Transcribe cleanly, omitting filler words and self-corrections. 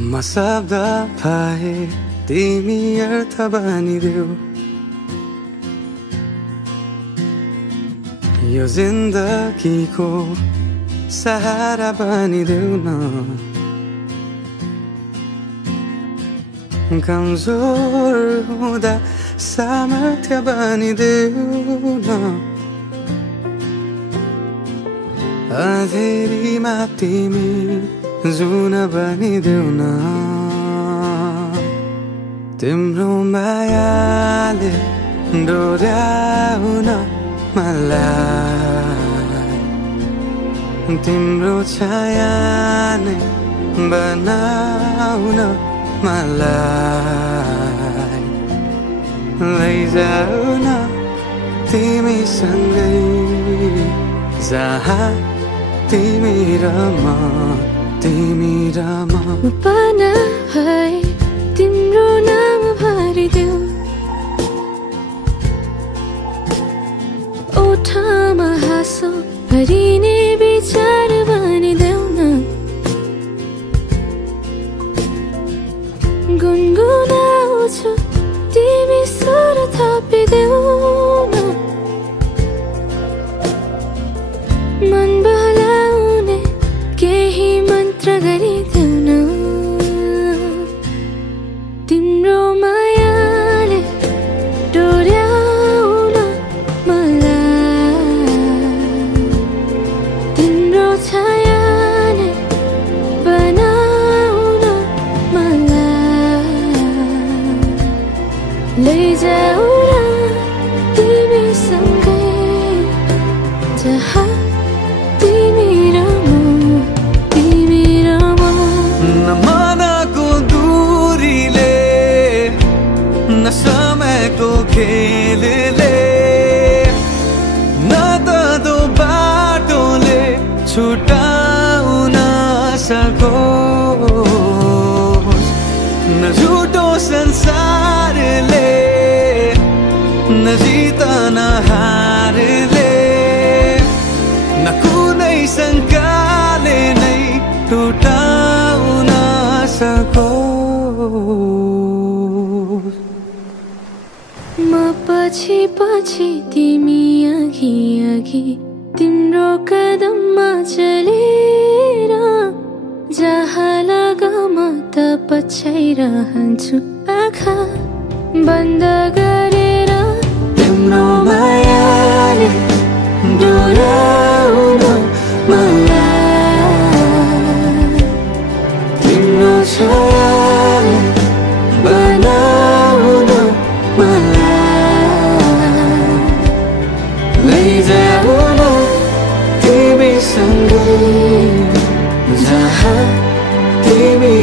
म शब्द पाए तिमी अर्थ बनिदेऊ यो जिन्दगीको सहारा बनिदेऊ न कमजोर हुँदा सामर्थ्य बनिदेऊ न अँधेरीमा तिमी जुन बनिदेऊ न तिम्रो मायाले डोर्याउन मलाई तिम्रो छाया नै बनाउन मलाई लैजाऊ न तिमीसँगै जहाँ तिमी र म पाना भए तिम्रो नाम भरिदेऊ ओठमा हाँसो भरिने विचार बनिदेऊ न गुनगुनाउँछु तिमी स्वर थपिदेऊ न मन बहलाउने केही मन्त्र गरिदेऊ न तिम्रो मायाले डोर्याउन मलाई तिम्रो छाया नै बनाउन मलाई लैजाऊ न तिमीसँगै जहाँ खेलले न त दो बाटोले छुटाउन सकोस् न झुटो संसारले न जित न हारले न कुनै शङ्काले नै टुटाउन सकोस् म पछि पछि तिमी अघि अघि तिम्रो कदममा चलेर जहाँ लगाम त पछ्याइरहन्छु आँखा बन्द गरेर तिम्रो मायाले डोर्याउन मलाई तिम्रो छायाले बनाउन लैजाऊ न तिमीसँगै जहाँ तिमी